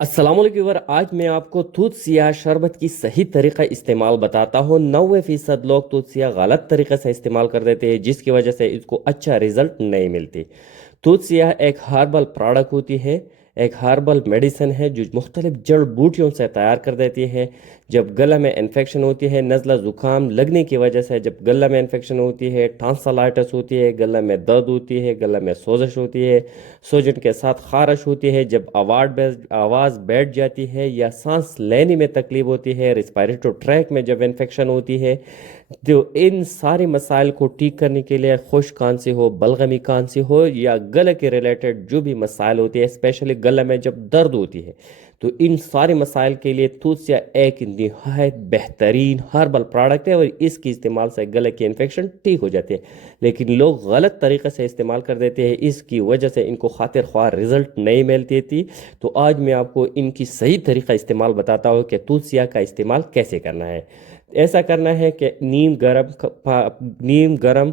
अस्सलाम वालेकुम व्यूअर, आज मैं आपको दूध सिया शरबत की सही तरीका इस्तेमाल बताता हूँ। 90% लोग दूध सिया गलत तरीके से इस्तेमाल कर देते हैं, जिसकी वजह से इसको अच्छा रिजल्ट नहीं मिलती। दूध सिया एक हर्बल प्रोडक्ट होती है, एक हर्बल मेडिसिन है जो मुख्तलिफ जड़ बूटियों से तैयार कर देती है। जब गला में इन्फेक्शन होती है, नज़ला ज़ुकाम लगने की वजह से, जब गला में इन्फेक्शन होती है, टॉन्सिलाइटिस होती है, गला में दर्द होती है, गला में सोजश होती है, सूजन के साथ खारिश होती है, जब आवाज़ बैठ जाती है या सांस लेने में तकलीफ होती है, रिस्पायरेटरी ट्रैक में जब इन्फेक्शन होती है, तो इन सारे मसाइल को ठीक करने के लिए खुश खांसी हो, बलगमी खांसी हो या गले के रिलेटेड जो भी मसाइल होती है, स्पेशली गले में जब दर्द होती है, तो इन सारे मसाइल के लिए तुलसिया एक नहायत बेहतरीन हर्बल प्रोडक्ट है और इसके इस्तेमाल से गले की इन्फेक्शन ठीक हो जाती है। लेकिन लोग गलत तरीके से इस्तेमाल कर देते हैं, इसकी वजह से इनको खातिर ख्वाह रिजल्ट नहीं मिलती थी। तो आज मैं आपको इनकी सही तरीका इस्तेमाल बताता हूँ कि तुलसिया का इस्तेमाल कैसे करना है। ऐसा करना है कि नीम गरम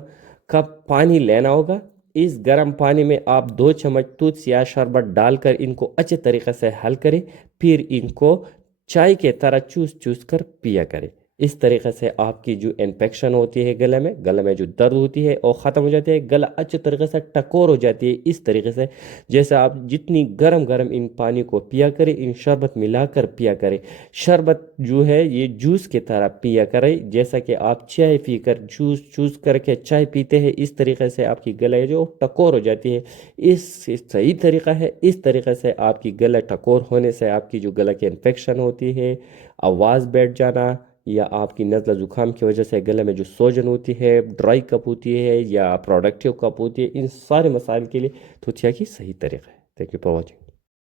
कप पानी लेना होगा। इस गर्म पानी में आप 2 चम्मच दूध या शरबत डालकर इनको अच्छे तरीके से हल करें। फिर इनको चाय के तरह चूस चूस कर पिया करें। इस तरीके से आपकी जो इन्फेक्शन होती है गले में जो दर्द होती है वो ख़त्म हो जाती है, गला अच्छे तरीके से टकोर हो जाती है। इस तरीके से जैसे आप जितनी गरम गरम इन पानी को पिया करें, इन शरबत मिलाकर पिया करें। शरबत जो है ये जूस की तरह पिया करें, जैसा कि आप चाय पीकर जूस चूस करके चाय पीते हैं, इस तरीके से आपकी गले जो टकोर हो जाती है। इस सही तरीका है। इस तरीके से आपकी गला टकोर होने से आपकी जो गला की इन्फेक्शन होती है, आवाज़ बैठ जाना या आपकी नज़ला ज़ुकाम की वजह से गले में जो सोजन होती है, ड्राई कप होती है या प्रोडक्टिव कप होती है, इन सारे मसाइल के लिए तुलसिया की सही तरीका है। Thank you for watching.